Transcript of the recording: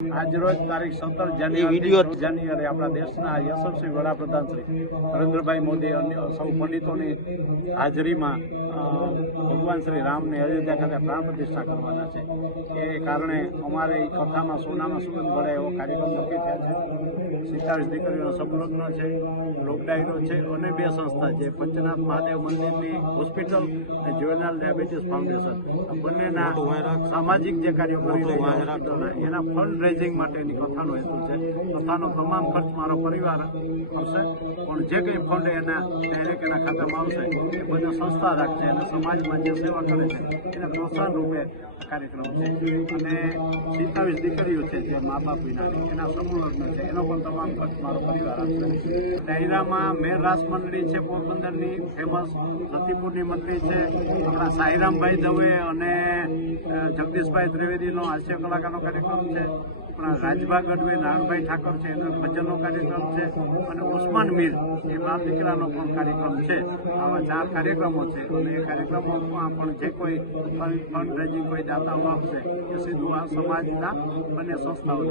આજરોજ તારીખ સત્તર જાન્યુઆરી જાન્યુઆરી આપણા દેશના યશસ્વી વડાપ્રધાન શ્રી નરેન્દ્રભાઈ મોદી અન્ય સૌ પંડિતોની હાજરીમાં ભગવાન શ્રી રામને અયોધ્યા ખાતે પ્રાણ પ્રતિષ્ઠા કરવાના છે. એ કારણે અમારે કથામાં સોનામાં સુગંધ ભળે એવો કાર્યક્રમ નક્કી થયા છે. સિત્તાવીસ દીકરીઓનો સમલગ્ન છે લોકડાયરો છે અને બે સંસ્થા છે, પંચનાથ મહાદેવ મંદિરની હોસ્પિટલ અને જવાહરલાલ ડાયાબિટીસ ફાઉન્ડેશન. બંનેના સામાજિક જે કાર્યો કરી રહ્યા એના ફંડ રેઝિંગ માટેની કથાનો હેતુ છે. કથાનો તમામ ખર્ચ મારો પરિવાર કરશે પણ જે કંઈ ફંડ એના, ડાયરેક્ટ એના ખાતામાં આવશે, એ બધું સંસ્થા રાખશે અને સમાજમાં જે સેવા કરે છે, એને પ્રોત્સાહન રૂપે કાર્યક્રમ છે. અને સિત્તાવીસ દીકરીઓ છે જે મા બાપ વિના, એના સમૂહ છે, એનો પણ તમામ કચ્છ મારો પરિવાર ડાયરામાં મેર રાસ મંડળી છે, પોરબંદરની ફેમસ સતીપુરની મંડળી છે, આપણા સાઈરામભાઈ દવે અને જગદીશભાઈ ત્રિવેદીનો હાસ્ય કલાકારનો કાર્યક્રમ છે. આપણા રાજભા ગઢવે નારણભાઈ ઠાકોર છે, એનો ભજનનો કાર્યક્રમ છે અને ઉસ્માન મીર, એ બાપ દીકરાનો પણ કાર્યક્રમ છે. આવા ચાર કાર્યક્રમો છે અને એ કાર્યક્રમોમાં પણ જે કોઈ ફંડ રેજિંગ કોઈ દાતાઓ આપશે, એ સીધું આ સમાજના બંને સંસ્થાઓ